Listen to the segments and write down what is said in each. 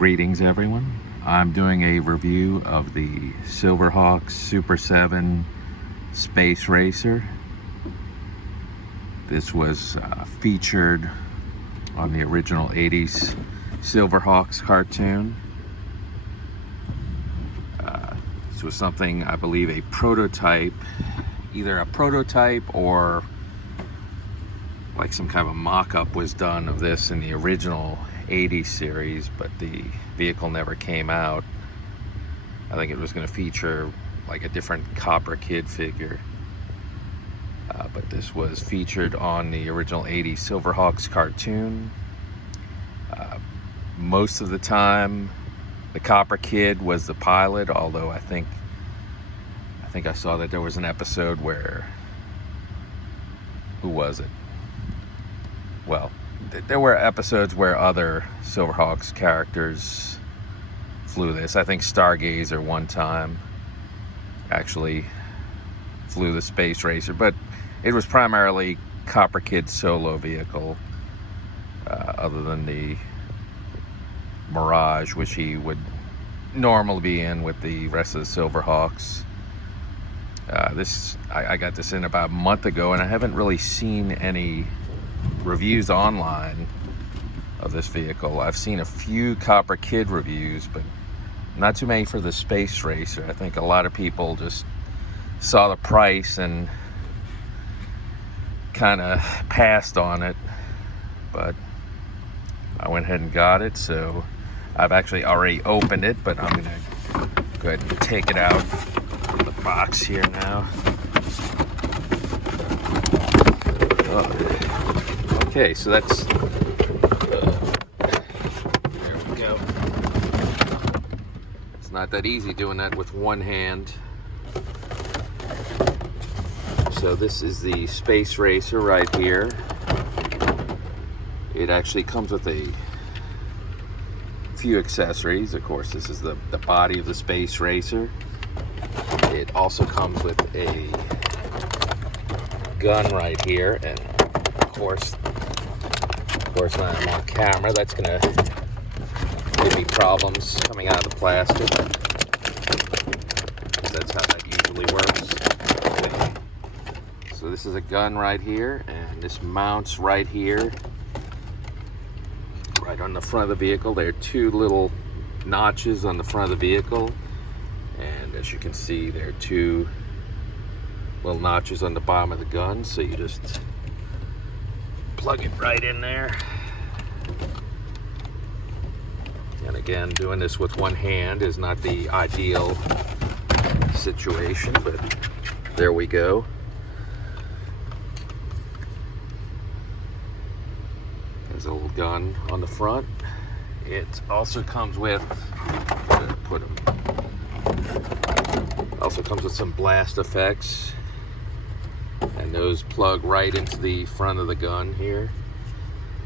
Greetings everyone. I'm doing a review of the Silverhawks Super 7 Space Racer. This was featured on the original 80s Silverhawks cartoon. This was something, I believe, a prototype, either a prototype or like some kind of a mock-up was done of this in the original 80s series, but the vehicle never came out. I think it was going to feature like a different Copper Kid figure, but this was featured on the original 80s Silverhawks cartoon. Most of the time the Copper Kid was the pilot, although I think I saw that there was an episode where, who was it? Well, there were episodes where other Silverhawks characters flew this. I think Stargazer one time actually flew the Space Racer, but it was primarily Copper Kid's solo vehicle, other than the Mirage, which he would normally be in with the rest of the Silverhawks. I got this in about a month ago, and I haven't really seen any reviews online of this vehicle. I've seen a few Copper Kid reviews, but not too many for the Space Racer. I think a lot of people just saw the price and kind of passed on it, but I went ahead and got it. So I've actually already opened it, but I'm gonna go ahead and take it out of the box here now. Okay, so that's there we go. It's not that easy doing that with one hand. So this is the Space Racer right here. It actually comes with a few accessories. Of course, this is the body of the Space Racer. It also comes with a gun right here, and of course when I'm on camera, that's gonna give me problems coming out of the plastic. That's how that usually works. Okay. So this is a gun right here, and this mounts right here, right on the front of the vehicle. There are two little notches on the front of the vehicle, and as you can see, there are two little notches on the bottom of the gun, so you just plug it right in there. And again, doing this with one hand is not the ideal situation, but there we go. There's a little gun on the front. It also comes with, also comes with some blast effects, and those plug right into the front of the gun here.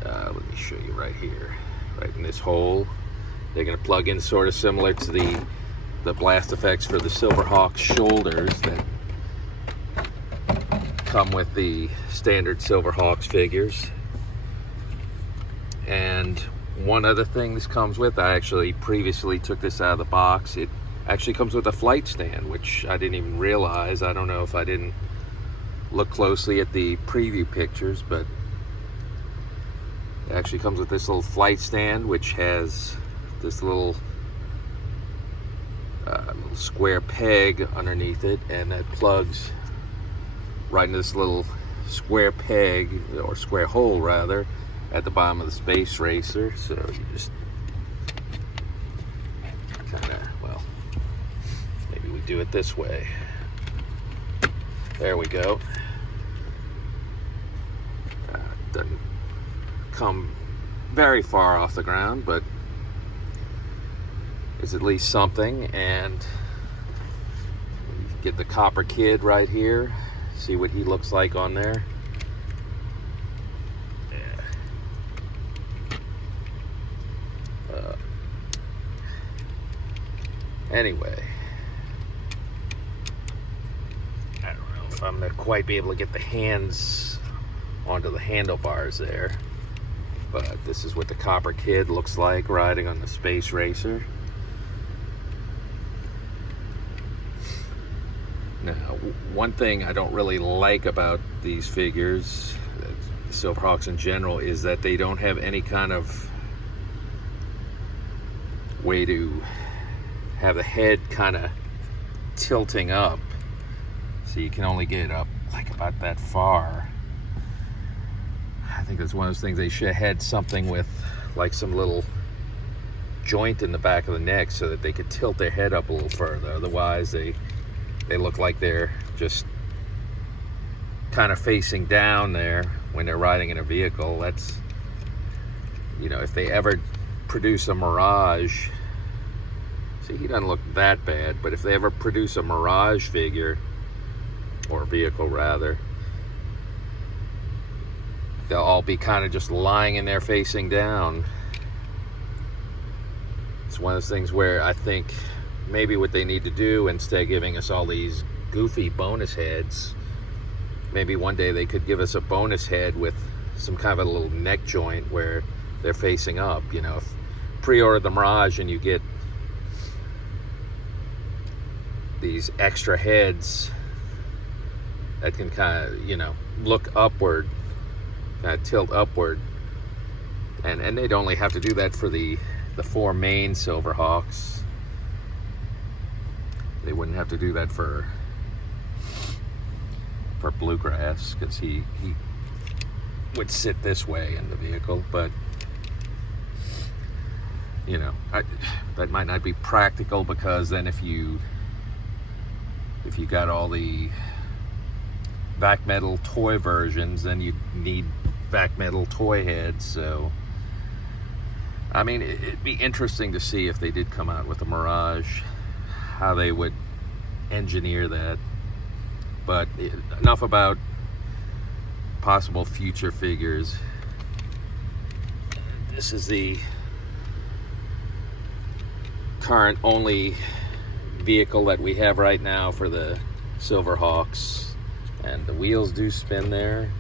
Let me show you right here, right in this hole. They're going to plug in sort of similar to the blast effects for the Silverhawks shoulders that come with the standard Silverhawks figures. And one other thing this comes with, I actually previously took this out of the box. It actually comes with a flight stand, which I didn't even realize. I don't know if I didn't look closely at the preview pictures, but it actually comes with this little flight stand, which has this little square peg underneath it, and that plugs right into this little square peg, or square hole rather, at the bottom of the Space Racer. So you just kind of, well, maybe we do it this way. There we go. Doesn't come very far off the ground, but it's at least something. And you get the Copper Kid right here. See what he looks like on there. Anyway, I don't know if I'm gonna quite be able to get the hands onto the handlebars there. But this is what the Copper Kid looks like riding on the Space Racer. Now, one thing I don't really like about these figures, Silverhawks in general, is that they don't have any kind of way to have the head kind of tilting up. So you can only get up like about that far. I think that's one of those things they should have had something with like some little joint in the back of the neck so that they could tilt their head up a little further. Otherwise they look like they're just kind of facing down there when they're riding in a vehicle. That's, you know, if they ever produce a Mirage, see, he doesn't look that bad, but if they ever produce a Mirage figure, or vehicle rather, they'll all be kind of just lying in there facing down. It's one of those things where I think maybe what they need to do, instead of giving us all these goofy bonus heads, maybe one day they could give us a bonus head with some kind of a little neck joint where they're facing up. You know, if pre-order the Mirage and you get these extra heads that can kind of, you know, look upward, kind of tilt upward, and they'd only have to do that for the 4 main Silverhawks. They wouldn't have to do that for Bluegrass, because he would sit this way in the vehicle. But you know, that might not be practical, because then if you got all the vac metal toy versions, then you need vac metal toy heads. So I mean, it'd be interesting to see if they did come out with a Mirage, how they would engineer that. But enough about possible future figures. This is the current only vehicle that we have right now for the Silverhawks, and the wheels do spin there.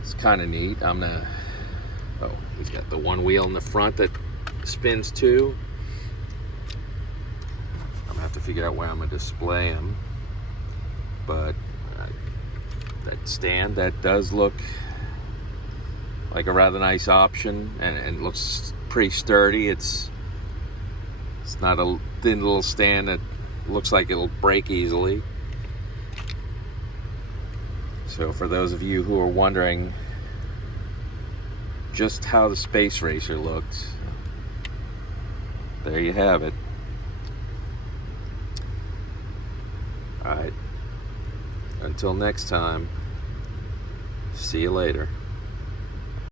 It's kind of neat. Oh, he's got the one wheel in the front that spins too. I'm gonna have to figure out where I'm gonna display him. But that stand, that does look like a rather nice option, and looks pretty sturdy. It's not a thin little stand that looks like it'll break easily. So for those of you who are wondering just how the Space Racer looked, there you have it. Alright, until next time, see you later.